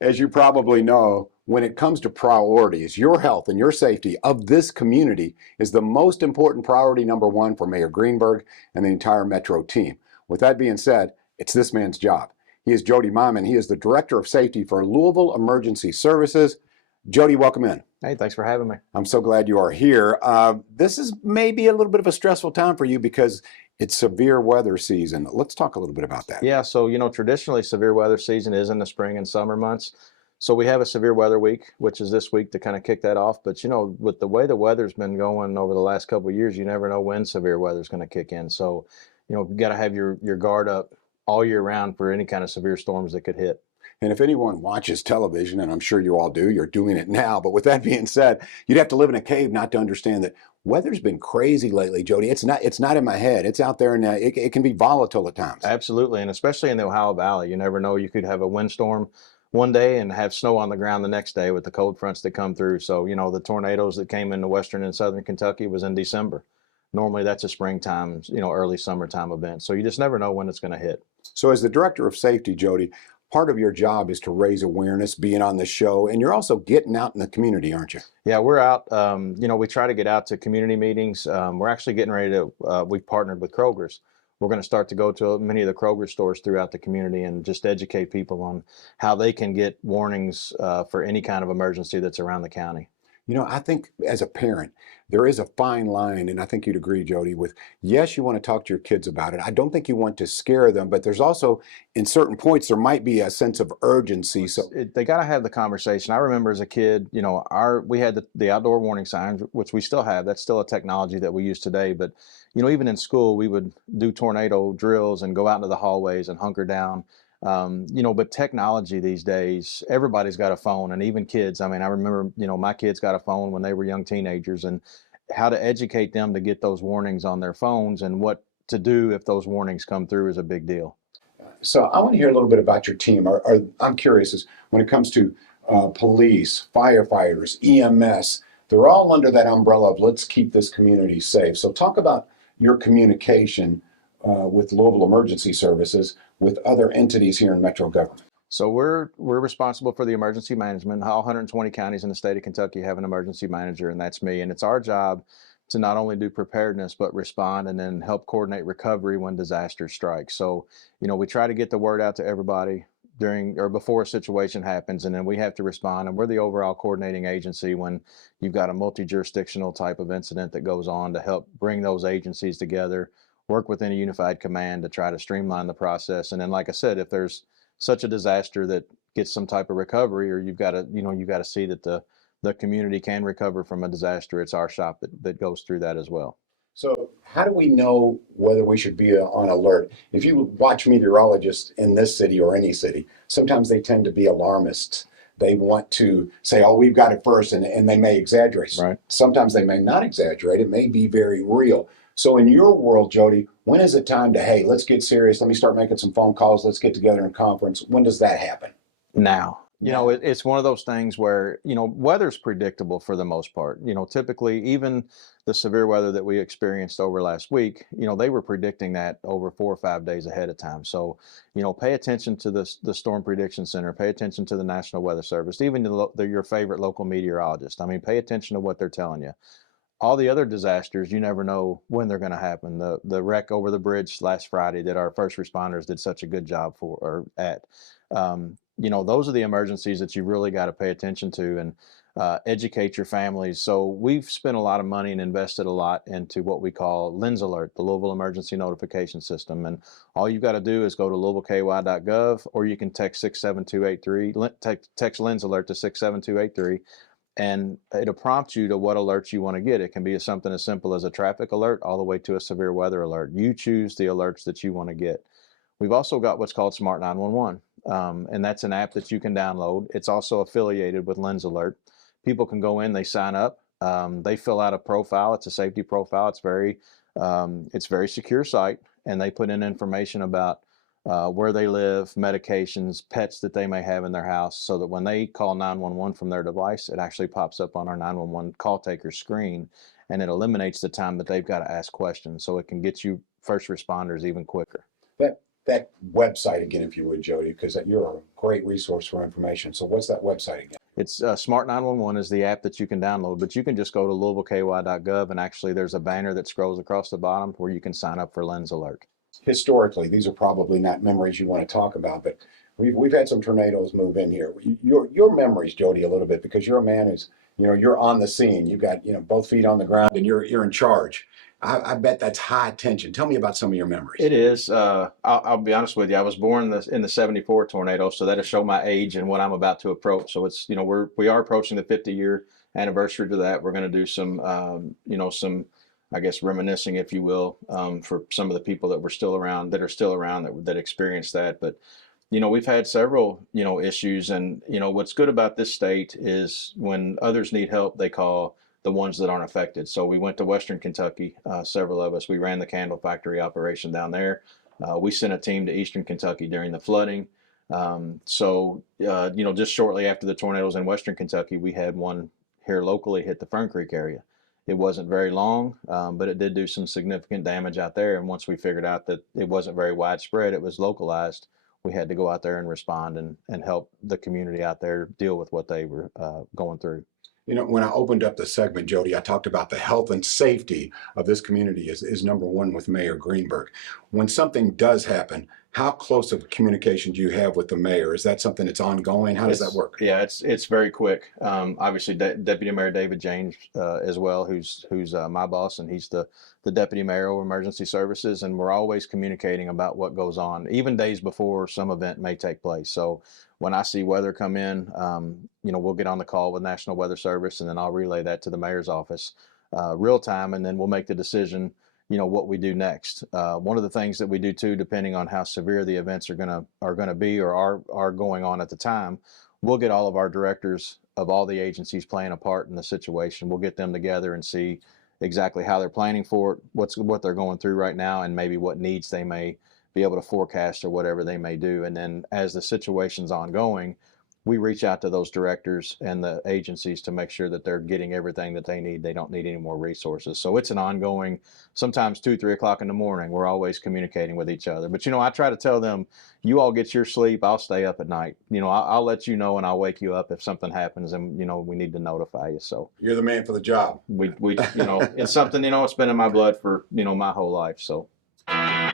As you probably know, when it comes to priorities, your health and your safety of this community is the most important priority number one for Mayor Greenberg and the entire Metro team. With that being said, it's this man's job. He is Jody Meiman. He is the Director of Safety for Louisville Emergency Services. Jody, welcome in. Hey, thanks for having me. I'm so glad you are here. This is maybe a little bit of a stressful time for you because it's severe weather season. Let's talk a little bit about that. Yeah, so traditionally severe weather season is in the spring and summer months. So we have a severe weather week, which is this week to kind of kick that off. But with the way the weather's been going over the last couple of years, you never know when severe weather's going to kick in. So, you got to have your guard up all year round for any kind of severe storms that could hit. And if anyone watches television, and I'm sure you all do, you're doing it now. But with that being said, you'd have to live in a cave not to understand that weather's been crazy lately, Jody. It's not in my head. It's out there, and it can be volatile at times. Absolutely, and especially in the Ohio Valley, you never know. You could have a windstorm one day and have snow on the ground the next day with the cold fronts that come through. So, the tornadoes that came into western and southern Kentucky was in December. Normally, that's a springtime, early summertime event. So you just never know when it's going to hit. So as the Director of Safety, Jody, part of your job is to raise awareness, being on the show, and you're also getting out in the community, aren't you? Yeah, we're out. We try to get out to community meetings. We're actually getting ready to, we've partnered with Kroger's. We're going to start to go to many of the Kroger stores throughout the community and just educate people on how they can get warnings for any kind of emergency that's around the county. I think as a parent, there is a fine line, and I think you'd agree, Jody, with yes, you want to talk to your kids about it. I don't think you want to scare them, but there's also, in certain points, there might be a sense of urgency. So They got to have the conversation. I remember as a kid, we had the outdoor warning signs, which we still have. That's still a technology that we use today. But, even in school, we would do tornado drills and go out into the hallways and hunker down. But technology these days, everybody's got a phone, and even kids. I mean, I remember, my kids got a phone when they were young teenagers, and how to educate them to get those warnings on their phones and what to do if those warnings come through is a big deal. So I want to hear a little bit about your team. I'm curious, is when it comes to police, firefighters, EMS, they're all under that umbrella of let's keep this community safe. So talk about your communication with Louisville Emergency Services with other entities here in Metro government. So we're responsible for the emergency management. All 120 counties in the state of Kentucky have an emergency manager, and that's me. And it's our job to not only do preparedness, but respond and then help coordinate recovery when disaster strikes. So, we try to get the word out to everybody during or before a situation happens, and then we have to respond. And we're the overall coordinating agency when you've got a multi-jurisdictional type of incident that goes on to help bring those agencies together, work within a unified command to try to streamline the process. And then, like I said, if there's such a disaster that gets some type of recovery, or you've got to see that the community can recover from a disaster, it's our shop that goes through that as well. So how do we know whether we should be on alert? If you watch meteorologists in this city or any city, sometimes they tend to be alarmists. They want to say, oh, we've got it first, and they may exaggerate. Right. Sometimes they may not exaggerate. It may be very real. So in your world, Jody, when is it time to, hey, let's get serious. Let me start making some phone calls. Let's get together in conference. When does that happen? Now, it's one of those things where, weather's predictable for the most part. Typically, even the severe weather that we experienced over last week, they were predicting that over 4 or 5 days ahead of time. So, pay attention to the Storm Prediction Center, pay attention to the National Weather Service, even your favorite local meteorologist. I mean, pay attention to what they're telling you. All the other disasters, you never know when they're going to happen. The wreck over the bridge last Friday that our first responders did such a good job for or at. Those are the emergencies that you really got to pay attention to and educate your families. So we've spent a lot of money and invested a lot into what we call Lens Alert, the Louisville Emergency Notification System. And all you've got to do is go to louisvilleky.gov, or you can text 67283, text Lens Alert to 67283. And it'll prompt you to what alerts you want to get. It can be something as simple as a traffic alert all the way to a severe weather alert. You choose the alerts that you want to get. We've also got what's called Smart 911, and that's an app that you can download. It's also affiliated with Lens Alert. People can go in, they sign up, they fill out a profile. It's a safety profile. It's very secure site, and they put in information about where they live, medications, pets that they may have in their house, so that when they call 911 from their device, it actually pops up on our 911 call taker screen, and it eliminates the time that they've got to ask questions, so it can get you first responders even quicker. that website again, if you would, Jody, because you're a great resource for information. So what's that website again? It's Smart 911 is the app that you can download, but you can just go to louisvilleky.gov, and actually there's a banner that scrolls across the bottom where you can sign up for Lens Alert. Historically, these are probably not memories you want to talk about, but we've had some tornadoes move in here. Your memories, Jody, a little bit, because you're a man who's, you're on the scene. You got, both feet on the ground, and you're in charge. I bet that's high tension. Tell me about some of your memories. It is. I'll be honest with you. I was born in the '74 tornado, so that'll show my age and what I'm about to approach. So it's we are approaching the 50-year anniversary to that. We're going to do some some, I guess, reminiscing, if you will, for some of the people that are still around that experienced that. But we've had several issues, and what's good about this state is when others need help, they call the ones that aren't affected. So we went to Western Kentucky, several of us. We ran the candle factory operation down there. We sent a team to Eastern Kentucky during the flooding. Just shortly after the tornadoes in Western Kentucky, we had one here locally hit the Fern Creek area. It wasn't very long, but it did do some significant damage out there. And once we figured out that it wasn't very widespread, it was localized, we had to go out there and respond and help the community out there deal with what they were going through. When I opened up the segment, Jody, I talked about the health and safety of this community is number one with Mayor Greenberg. When something does happen, how close of communication do you have with the mayor? Is that something that's ongoing? How does that work? Yeah, it's very quick. Obviously, Deputy Mayor David James as well, who's my boss, and he's the Deputy Mayor of Emergency Services, and we're always communicating about what goes on, even days before some event may take place. So when I see weather come in, we'll get on the call with National Weather Service, and then I'll relay that to the mayor's office real time, and then we'll make the decision what we do next. One of the things that we do too, depending on how severe the events are gonna be or are going on at the time, we'll get all of our directors of all the agencies playing a part in the situation. We'll get them together and see exactly how they're planning for it, what they're going through right now, and maybe what needs they may be able to forecast or whatever they may do. And then as the situation's ongoing, we reach out to those directors and the agencies to make sure that they're getting everything that they need. They don't need any more resources. So it's an ongoing, sometimes 2, 3 o'clock in the morning, we're always communicating with each other. But, I try to tell them, you all get your sleep, I'll stay up at night. I'll let you know and I'll wake you up if something happens and, we need to notify you. So you're the man for the job. We it's something, it's been in my blood for, my whole life. So.